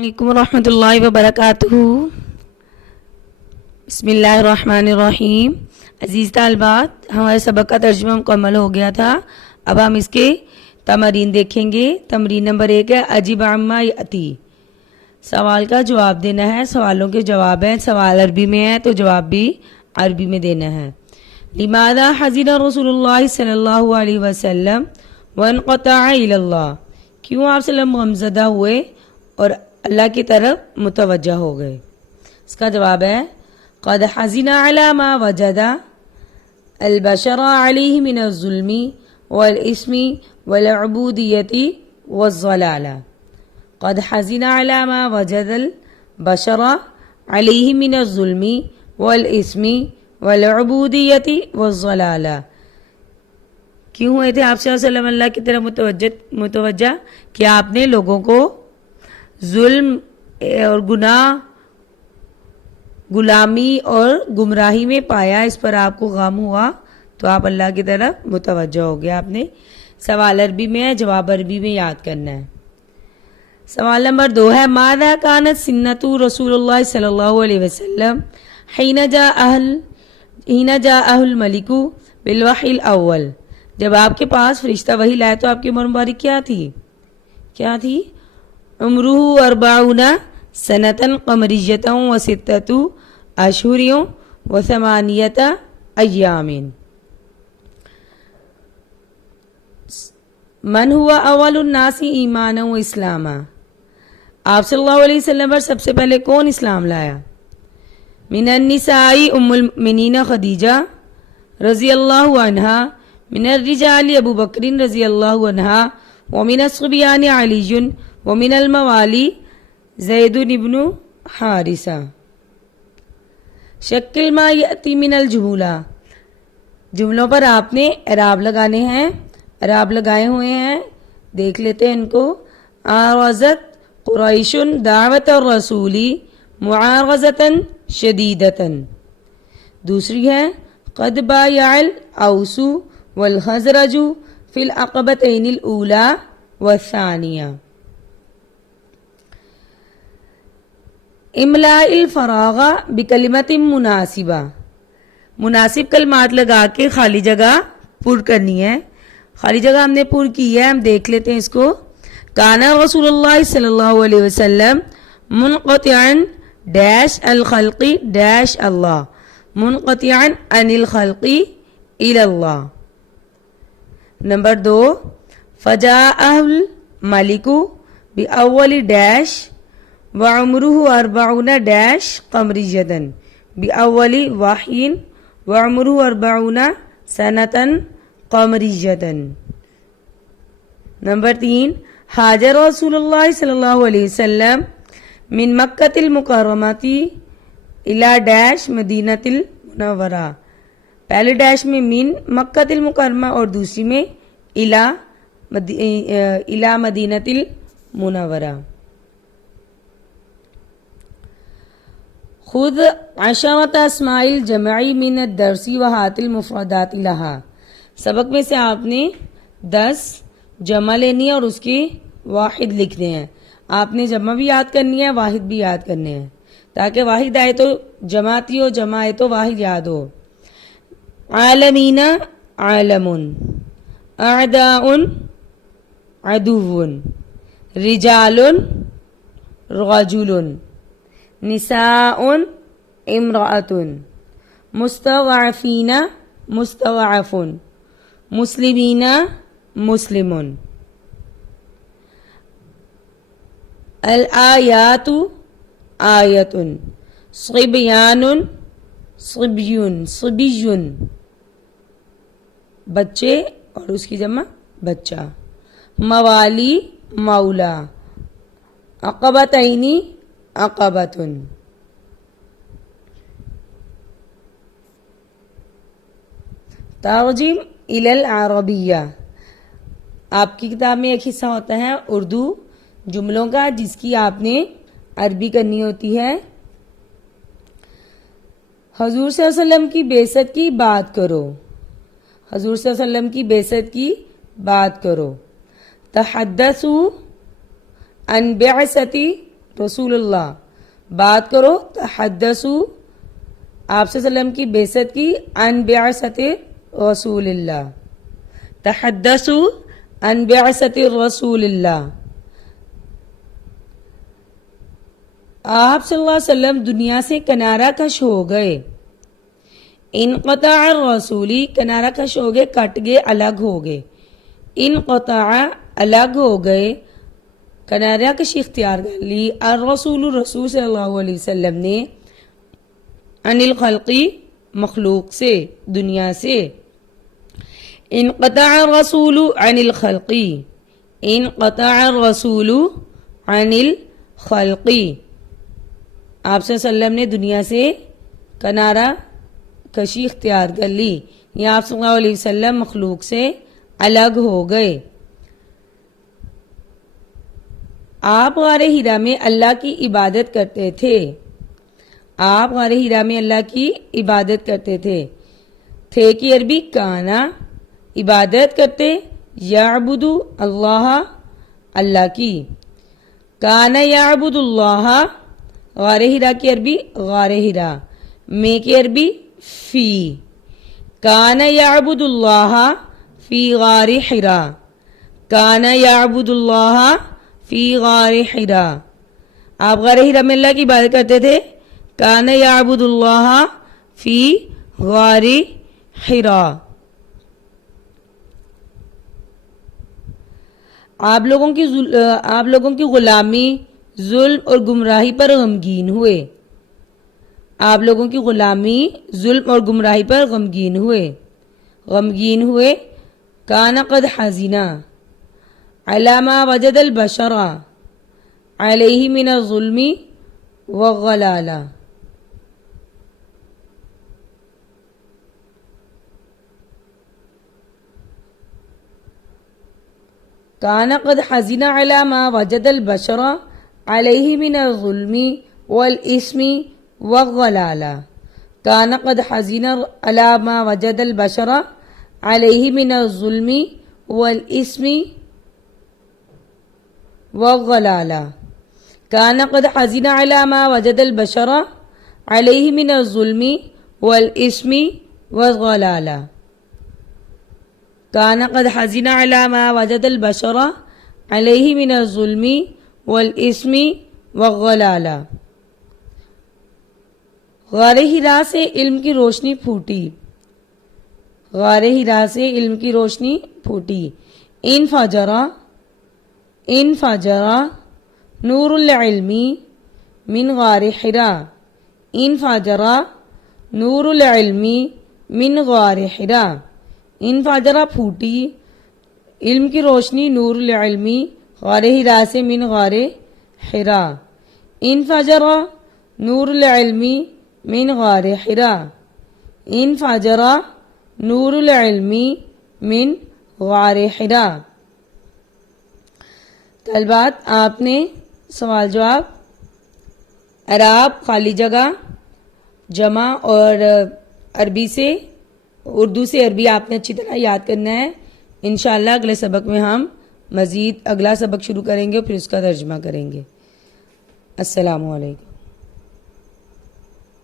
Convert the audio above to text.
علیکم ورحمۃ اللہ وبرکاتہ۔ بسم اللہ الرحمن الرحیم۔ عزیز طالبات، ہمارے سبق کا ترجمہ مکمل ہو گیا تھا۔ اب ہم اس کے تمرین دیکھیں گے۔ تمرین نمبر 1 ہے اجب عما یاتی، سوال کا جواب دینا ہے۔ سوالوں کے جواب ہیں، سوال عربی میں ہے تو جواب بھی عربی میں دینا ہے۔ لماذا حزن رسول اللہ صلی اللہ علیہ وسلم وانقطع الی اللہ، کیوں آپ صلی اللہ علیہ وسلم غمزدہ ہوئے اور اللہ کی طرف متوجہ ہو گئے؟ اس کا جواب ہے قد حزن علی ما وجد البشر علیہ من الظلم والاسم والعبودیت والضلال۔ قد حزن علی ما وجد البشر علیہ من الظلم والاسم والعبودیت والضلال۔ کیوں ہوئے تھے آپ صلی اللہ علیہ وسلم اللہ کی طرف متوجہ؟ کہ آپ نے لوگوں کو ظلم اور گناہ، غلامی اور گمراہی میں پایا، اس پر آپ کو غم ہوا تو آپ اللہ کی طرف متوجہ ہو گیا۔ آپ نے سوال عربی میں ہے، جواب عربی میں یاد کرنا ہے۔ سوال نمبر 2 ہے ماذا كانت سنت رسول اللہ صلی اللہ علیہ وسلم حین جاءہ الملک بالوحی الاول، جب آپ کے پاس فرشتہ وحی لائے تو آپ کی عمر مبارک کیا تھی؟ عمرہ 40 سنة قمریۃ و6 اشہر و8 ایام۔ من ہوا اول الناس ایمانا و اسلاما، آپ صلی اللہ علیہ وسلم پر سب سے پہلے کون اسلام لایا؟ من النساء ام المؤمنین خدیجہ رضی اللہ عنہا، من الرجال ابو بکر رضی اللہ عنہا، ومن الصبیان علی ومن الموالی زید بن حارثہ۔ شکل ما یأتی من الجملہ، جملوں پر آپ نے اعراب لگانے ہیں، اعراب لگائے ہوئے ہیں، دیکھ لیتے ہیں ان کو۔ عارضت قریش دعوت الرسول معارضۃ شدیدۃ، دوسری ہے قد بایع الاوس والخزرج فی العقبتین الاولی والثانیہ۔ املاء الفراغ بکلمت مناسبہ، مناسب کلمات لگا کے خالی جگہ پر کرنی ہے۔ خالی جگہ ہم نے پر کی ہے، ہم دیکھ لیتے ہیں اس کو۔ کان رسول اللہ صلی اللہ علیہ وسلم منقطعا ڈیش الخلق ڈیش اللہ، منقطعا عن الخلق الی اللہ۔ نمبر 2 فجاء الملک باول ڈیش وعمرہ 40 ڈیش قمریۃ باول وحی وعمرہ 40 سنة قمریۃ۔ نمبر 3 حاجر رسول اللہ صلی اللہ علیہ وسلم من مکۃ المکرمۃ الی ڈیش مدینۃ المنورہ، پہلے ڈیش میں من مکۃ المکرمہ اور دوسری میں الی مدینۃ المنورہ۔ خذ 10 اسماء الجمع من الدرس وہات المفردات لہا، سبق میں سے آپ نے 10 جمع لینی ہے اور اس کے واحد لکھنے ہیں۔ آپ نے جمع بھی یاد کرنی ہے، واحد بھی یاد کرنے ہیں، تاکہ واحد آئے تو جمع آتی ہو، جمع آئے تو واحد یاد ہو۔ عالمین عالم، اعداء عدو، رجال رجل، نساء امرأۃ، مستضعفین مستضعف، مسلمین مسلم۔ الآیات آیۃ، صبیان صبیون صبی، بچے اور اس کی جمع بچہ۔ موالی مولا، عقبتین عقبۃ۔ ترجم الی العربیہ، آپ کی کتاب میں ایک حصہ ہوتا ہے اردو جملوں کا جس کی آپ نے عربی کرنی ہوتی ہے۔ حضور صلی اللہ علیہ وسلم کی بعثت کی بات کرو، حضور صلی اللہ علیہ وسلم کی بعثت کی بات کرو۔ تحدثوا عن بعثت رسول اللہ، بات کرو تحدثو آپ صلی اللہ علیہ وسلم کی بعثت کی، عن بعثت رسول اللہ، تحدثو عن بعثت رسول اللہ. آپ صلی اللہ علیہ وسلم دنیا سے کنارہ کش ہو گئے. انقطع الرسولی کنارہ کش ہو گئے، کٹ گئے، الگ ہو گئے. انقطع الگ ہو گئے، کنارہ کش اختیار کر لی. الرسول رسول صلی اللہ علیہ وسلم نے، عن الخلقی مخلوق سے، دنیا سے. انقطع الرسول عن الخلقی، انقطع الرسول عن الخلقی، آپ صلی اللہ علیہ وسلم نے دنیا سے کنارہ کشی اختیار کر لی، یا آپ صلی اللہ علیہ وسلم مخلوق سے الگ ہو گئے. آپ غار ہرا میں اللہ کی عبادت کرتے تھے، آپ غار ہرا میں اللہ کی عبادت کرتے تھے. تھے کی عربی کانا، عبادت کرتے، یعبد اللہ، اللہ کی. کانا یعبد اللہ، غار ہرا کی عربی غار ہرا، میں کی عربی فی. کانا یعبد اللہ فی غار حرا، کانا یعبد اللہ فی غار حرا، آپ غار حرا میں اللہ کی عبادت کرتے تھے. کانا یعبد اللہ فی غار حرا. آپ لوگوں کی غلامی، ظلم اور گمراہی پر غمگین ہوئے، آپ لوگوں کی غلامی، ظلم اور گمراہی پر غمگین ہوئے. کانا قد حزنا علی ما وجد البشر علیہ من الظلم والضلالہ، کانا قد حزن علی ما وجد البشر علیہ من الظلم والاسم والضلالہ، کانا قد حزن علی ما وجد البشر علیہ من الظلم والاسم والضلالہ، کانا قد حزن علی ما وجد البشر علیہ من الظلم والاسم والضلالہ، کانا قد حزن علی ما وجد البشر علیہ من الظلم والاسم والضلالہ. غار حرا سے علم کی روشنی پھوٹی، غار حرا سے علم کی روشنی پھوٹی. انفجر نور العلم من غار حرا، انفجر نور العلم من غار حرا، انفجر پھوٹی علم کی روشنی، نور العلم غار حرا سے، من غار حرا. انفجر نور العلم من غار حرا، انفجر نور العلم من غار حرا. طلبات، آپ نے سوال جواب اعراب، خالی جگہ، جمع اور عربی سے، اردو سے عربی آپ نے اچھی طرح یاد کرنا ہے. انشاءاللہ اگلے سبق میں ہم مزید اگلا سبق شروع کریں گے اور پھر اس کا ترجمہ کریں گے. السلام علیکم.